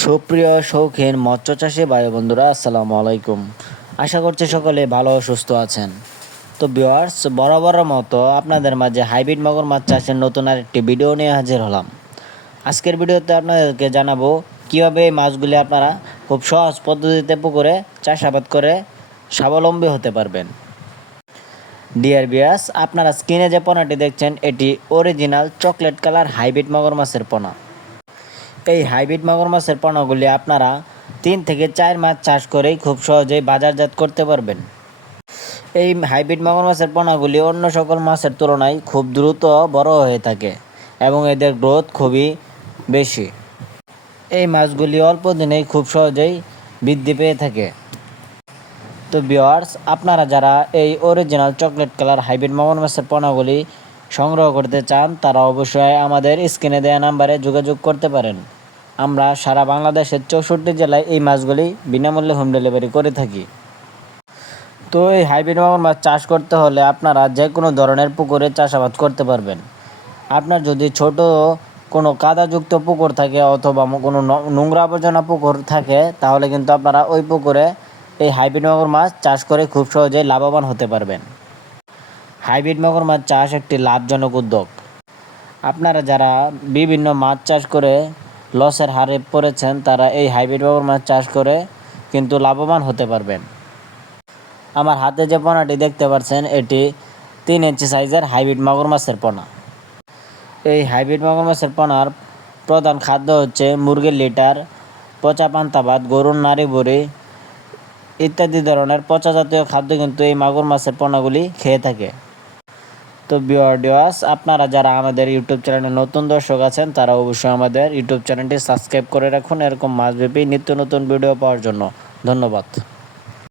সুপ্রিয় শৌখিন মৎস্য চাষী ভাই বন্ধুরা, আসসালামু আলাইকুম। আশা করছি সকলে ভালো ও সুস্থ আছেন। তো ভিউয়ার্স, বরাবরের মতো আপনাদের মাঝে হাইব্রিড মাগুর মাছ চাষের নতুন আরেকটি ভিডিও নিয়ে হাজির হলাম। আজকের ভিডিওতে আপনাদেরকে জানাবো কীভাবে এই মাছগুলি আপনারা খুব সহজ পদ্ধতিতে পুকুরে চাষাবাদ করে স্বাবলম্বী হতে পারবেন। ডিয়ার ভিউয়ার্স, আপনারা স্ক্রিনে যে পোনাটি দেখছেন এটি অরিজিনাল চকলেট কালার হাইব্রিড মাগুর মাছের পোনা। এই হাইব্রিড মাগুর মাছের পোনাগুলি আপনারা 3 থেকে 4 মাস চাষ করেই খুব সহজেই বাজারজাত করতে পারবেন। এই হাইব্রিড মাগুর মাছের পোনাগুলি অন্য সকল মাছের তুলনায় খুব দ্রুত বড় হয়ে থাকে এবং এদের গ্রোথ খুবই বেশি। এই মাছগুলি অল্প দিনেই খুব সহজেই বৃদ্ধি পেয়ে থাকে। তো ভিউয়ার্স, আপনারা যারা এই অরিজিনাল চকলেট কালার হাইব্রিড মাগুর মাছের পোনাগুলি সংগ্রহ করতে চান তারা অবশ্যই আমাদের স্ক্রিনে দেওয়া নাম্বারে যোগাযোগ করতে পারেন। আমরা সারা বাংলাদেশের 64 জেলায় এই মাছগুলি বিনামূল্যে হোম ডেলিভারি করে থাকি। তো এই হাইব্রিড মাগুর মাছ চাষ করতে হলে আপনারা যে কোনো ধরনের পুকুরে চাষাবাদ করতে পারবেন। আপনার যদি ছোট কোনো কাদাযুক্ত পুকুর থাকে অথবা কোনো নোংরা আবর্জনা পুকুর থাকে তাহলে কিন্তু আপনারা ওই পুকুরে এই হাইব্রিড মাগুর মাছ চাষ করে খুব সহজেই লাভবান হতে পারবেন। হাইব্রিড মাগুর মাছ চাষ একটি লাভজনক উদ্যোগ। আপনারা যারা বিভিন্ন মাছ চাষ করে লসের হারে পড়েছেন তারা এই হাইব্রিড মাগুর মাছ চাষ করে কিন্তু লাভবান হতে পারবেন। আমার হাতে যে পোনাটি দেখতে পাচ্ছেন এটি 3 ইঞ্চি সাইজের হাইব্রিড মাগুর মাছের পোনা। এই হাইব্রিড মাগুর মাছের পোনার প্রধান খাদ্য হচ্ছে মুরগির লিটার, পচা পান্তা ভাত, গরুর নাড়ি বুড়ি ইত্যাদি ধরনের পচা জাতীয় খাদ্য কিন্তু এই মাগুর মাছের পোনাগুলি খেয়ে থাকে। তো ভিউয়ার্স, আপনারা যারা আমাদের ইউটিউব চ্যানেলে নতুন দর্শক আছেন তারা অবশ্যই আমাদের ইউটিউব চ্যানেলটি সাবস্ক্রাইব করে রাখুন এরকম মাছব্যাপী নিত্য নতুন ভিডিও পাওয়ার জন্য। ধন্যবাদ।